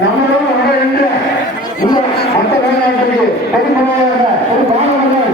நம்மளோட வர இந்த அந்த வெளிநாட்டுக்கு பொது ஒரு பாடம்